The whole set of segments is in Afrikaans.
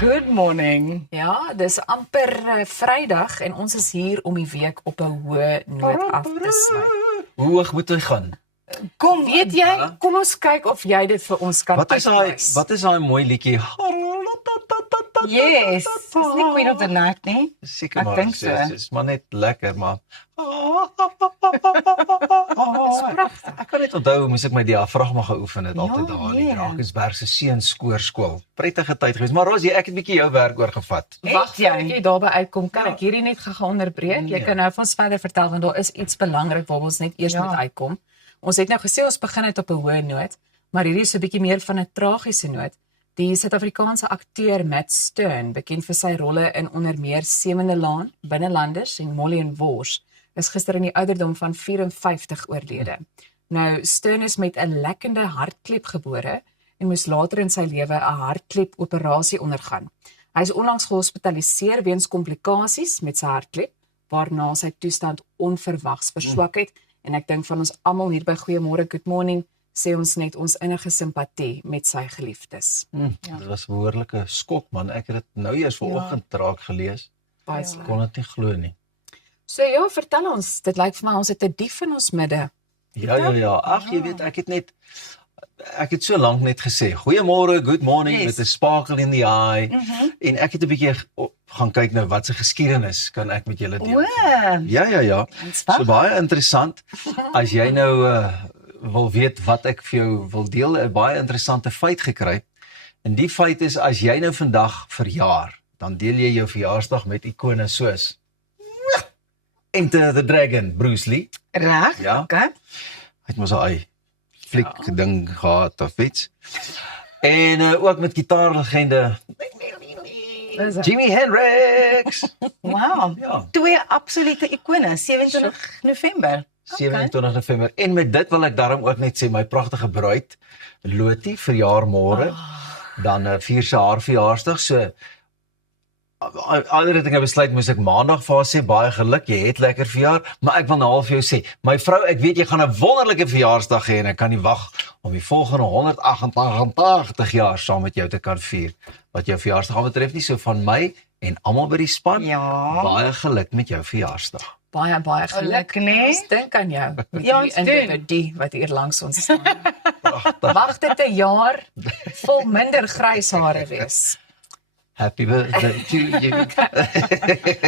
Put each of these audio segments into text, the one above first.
Good morning. Ja, dis amper Vrydag en ons is hier om die week op 'n hoë noot af te sluit. Hoe hoog moet hy gaan? Kom, weet jy, kom ons kyk of jy dit vir ons kan uitwys. Wat is daai mooi liedjie? Yes, dis nie Queen of the Night nie. Seker Ek maar, dink so. is maar net lekker, maar Pragtig. ek kan net onthou, moes ek my diafragma geoefen het altyd daar in die nee. Drakensberg se seunskoorskool. Prettige tyd gewees, maar Rosie, ek het 'n bietjie jou werk oorgevat. Wag, jy? voordat jy daarby uitkom, kan Ja. ek hierdie net gou onderbreek. Jy Nee. kan nou vir ons verder vertel want daar is iets belangrik waar ons net eers Ja. moet uitkom. Ons het nou gesê ons begin het op 'n hoë noot, maar hierdie is 'n bietjie meer van 'n tragiese noot. Die Suid-Afrikaanse akteur Matt Stern, bekend vir sy rolle in onder meer Sewende Laan, Binnelanders en Molly en Wors, is gister in die ouderdom van 54 oorlede. Nou, Stern is met 'n lekkende hartklep gebore en moes later in sy lewe 'n hartklep-operasie ondergaan. Hy is onlangs gehospitaliseer weens komplikasies met sy hartklep, waarna sy toestand onverwags verswak het. En ek dink van ons almal hier by Goeiemôre, Good Morning, sê ons net ons innige simpatie met sy geliefdes. Dit was 'n behoorlike skok, man. Ek het dit nou eers vanoggend raak gelees. Baie Ja. sleg. Kon dit nie glo nie. So ja, vertel ons, dit lyk vir my ons het 'n dief in ons midde. Ja. Ag, jy weet, ek het so lank net gesê, goeiemôre, good morning, Yes. met 'n sparkle in the eye. En ek het 'n bietjie gaan kyk nou wat se geskiedenis kan ek met julle deel. O, Ja. So baie interessant. As jy nou wil weet wat ek vir jou wil deel, 'n baie interessante feit gekry. En die feit is, as jy nou vandag verjaar, dan deel jy jou verjaarsdag met ikone soos Enter the Dragon, Bruce Lee. reg? Ja. Okay. Hy het mos al fliek ding gehad of iets. En ook met gitaarlegende Jimi Hendrix. Wow. Ja. Twee absolute ikone, 27 November. 27 November. En met dit wil ek daarom ook net sê, my pragtige bruid, Lotie, verjaar môre. Dan vier sy haar verjaarsdag. So ander dinge besluit moes ek maandag vir haar sê, baie geluk, jy het lekker verjaar, maar ek wil nou al vir jou sê, my vrou, ek weet jy gaan 'n wonderlike verjaarsdag hê en ek kan nie wag om die volgende 188 jaar saam met jou te kan vier. Wat jou verjaarsdag betref nie, so van my en almal by die span, Ja. baie geluk met jou verjaarsdag. Baie geluk, Geluk, nee. Ons dink aan jou, met Ja, die ons doen. individu wat hier langs ons staan. Wag dit 'n jaar vol minder grys hare wees. Happy birthday to you.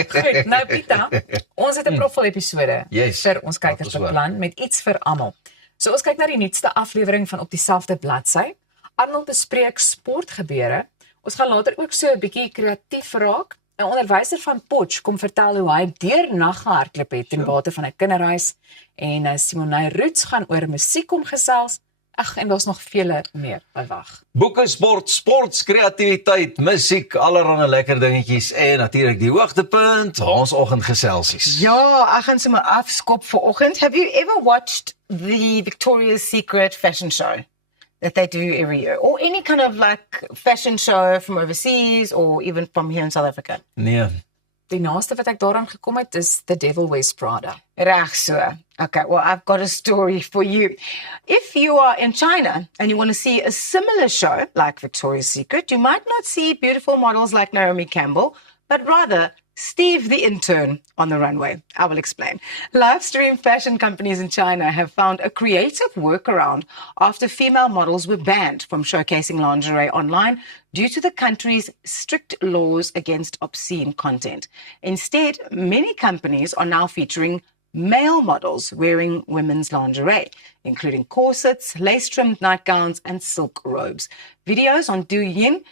Goed, nou Pieter, ons het 'n profil episode Yes, vir ons laat kykers ons hoor. beplan met iets vir almal. So ons kyk na die nuutste aflewering van Op dieselfde bladsy. Arnold bespreek sportgebeure. Ons gaan later ook so 'n bietjie kreatief raak. 'n Onderwyser van Potch kom vertel hoe hy deurnag gehardloop het ten bate van 'n kinderhuis en Simonay Roots gaan oor musiek kom gesels. Ag, en daar's nog vele meer by wag. Boeke, sports, kreatiwiteit, musiek, allerlei lekker dingetjies en natuurlik die hoogtepunt, ons oggendgeselsies. Ja, ek gaan sommer afskop vir oggend. Have you ever watched the Victoria's Secret fashion show that they do every year? Or any kind of like fashion show from overseas or even from here in South Africa? Nee, Die naaste wat ek daaraan gekom het is The Devil Wears Prada. Reg so. Okay, well, I've got a story for you. If you are in China and you want to see a similar show like Victoria's Secret, you might not see beautiful models like Naomi Campbell, but rather Steve the intern on the runway. I will explain. Live stream fashion companies in China have found a creative workaround after female models were banned from showcasing lingerie online due to the country's strict laws against obscene content. Instead, many companies are now featuring male models wearing women's lingerie, including corsets, lace-trimmed nightgowns, and silk robes. Videos on Douyin,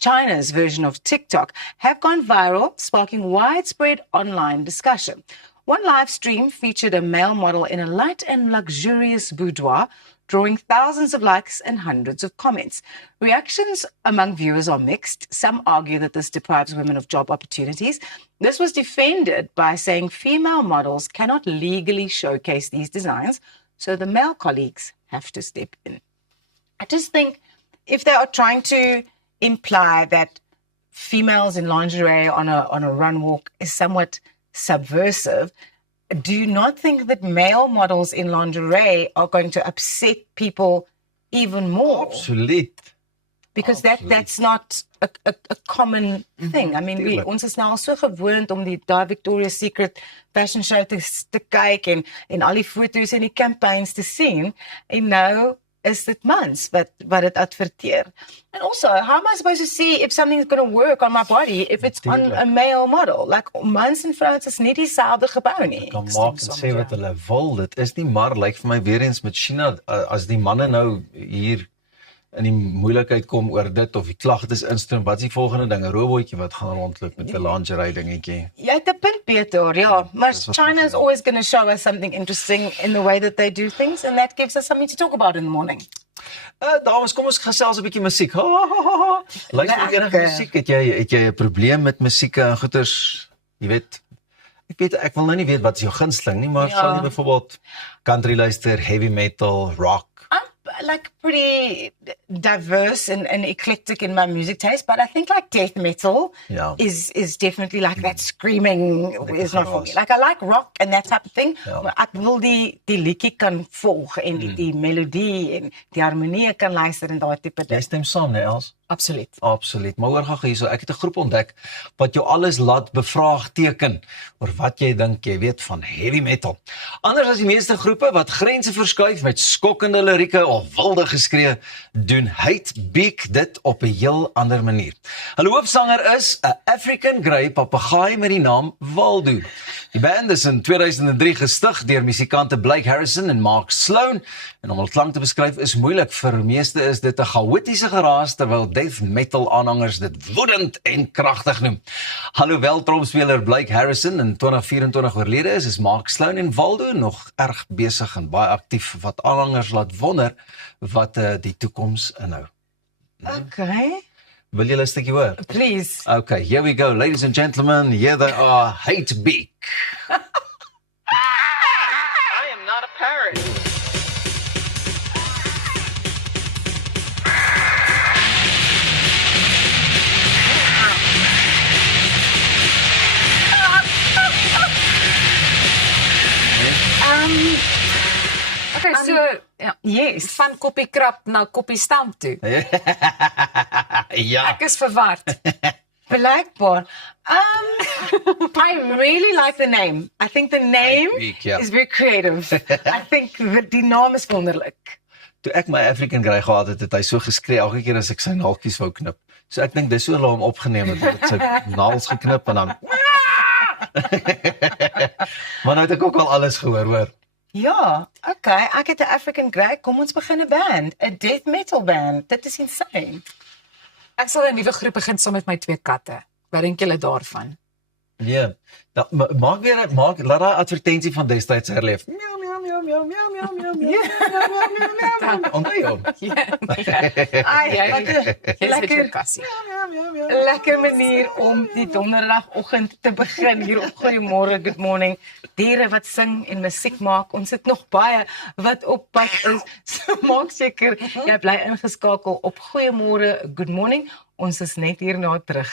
China's version of TikTok, have gone viral, sparking widespread online discussion. One live stream featured a male model in a light and luxurious boudoir, drawing thousands of likes and hundreds of comments. Reactions among viewers are mixed. Some argue that this deprives women of job opportunities. This was defended by saying female models cannot legally showcase these designs, so the male colleagues have to step in. I just think if they are trying to imply that females in lingerie on a run walk is somewhat subversive, do you not think that male models in lingerie are going to upset people even more? absoluut. because Absoluut. that's not a common thing. I mean, Tuurlik. ons is nou al so gewoond om daai Victoria's Secret fashion show te kyk en al die foto's en die campaigns te sien, en nou is dit mans wat dit adverteer. And also, how am I supposed to see if something's going to work on my body if it's on Tuurlik. a male model? Like, mans en vrouens is nie dieselfde gebou nie. Kan maak en sê wat hulle wil. Dit is nie maar lyk vir my weer eens met China, as die manne nou hier in die moeilikheid kom oor dit of die klagtes instroom, wat is die volgende ding? 'n Robotjie wat gaan rondloop met 'n lingerie dingetjie. Jy het 'n punt, Peter, ja. Maar Dis wat China is ons wil. always going to show us something interesting in the way that they do things, and that gives us something to talk about in the morning. Dames, kom ons gesels 'n bietjie musiek. Luister jy enige Lekker. musiek? Het jy 'n probleem met musiek en goeters? Jy weet, ek wil nou nie weet wat is jou gunsteling nie, maar Ja. sal jy byvoorbeeld country luister, heavy metal, rock? I'm like pretty diverse and eclectic in my music taste, but I think like death metal Ja. is definitely like that screaming is not for me. geraas. Like I like rock and that type of thing, Ja. maar ek wil die liedjie kan volg en die melodie en die harmonie kan luister en daai tipe Jy ding. stem saam, né, Els? Absoluut. Absoluut. Maar hoor gou hierso, ek het 'n groep ontdek wat jou alles laat bevraagteken oor wat jy dink jy weet van heavy metal. Anders as die meeste groepe wat grense verskuif met skokkende lirieke of wilde geskree, doen Hate Beak dit op 'n heel ander manier. Hulle hoofsanger is 'n African Grey papegaai met die naam Waldo. Die band is in 2003 gestig deur musikante Blake Harrison en Mark Sloan, en om hul klank te beskryf is moeilik. Vir meeste is dit 'n chaotiese geraas, terwyl death metal aanhangers dit woedend en kragtig noem. Alhoewel tromspeler Blake Harrison in 2024 oorlede is Mark Sloan en Waldo nog erg besig en baie aktief, wat aanhangers laat wonder wat die toekoms inhou. Okay, Wil julle 'n stukkie hoor? please. Okay, here we go, ladies and gentlemen. Here they are, Hate Beak. I am not a parrot. Okay, so ja, Yes. van koppie krap na koppie stamp toe. Ja. Ek is verward. Blijkbaar. I really like the name. I think the name Beak, ja. is very creative. I think die naam is wonderlik. Toe ek my African Grey gehad het, het hy so geskree elke keer as ek sy naaltjies wou knip. So ek dink dis hoe hulle hom opgeneem het, dat sy naels geknip en dan Maar nou het ek ook al alles gehoor, hoor. Ja, okay. Ek het 'n African Grey. Kom ons begin 'n band, 'n death metal band. Dit is insane. Ek sal 'n nuwe groep begin saam met my 2 katte. Wat dink julle daarvan? Ja. Nou, laat daai advertensie van destyds herleef. Miau miau miau miau miau miau miau miau. Onthou jy hom? Ai, wat 'n Jy is met jou lekker kassie. lekker manier om die donderdagoggend te begin hier op Goeiemôre, Good Morning. Diere wat sing en musiek maak. Ons het nog baie wat op pad is. So maak seker jy bly ingeskakel op Goeiemôre, Good Morning. Ons is net hierna terug.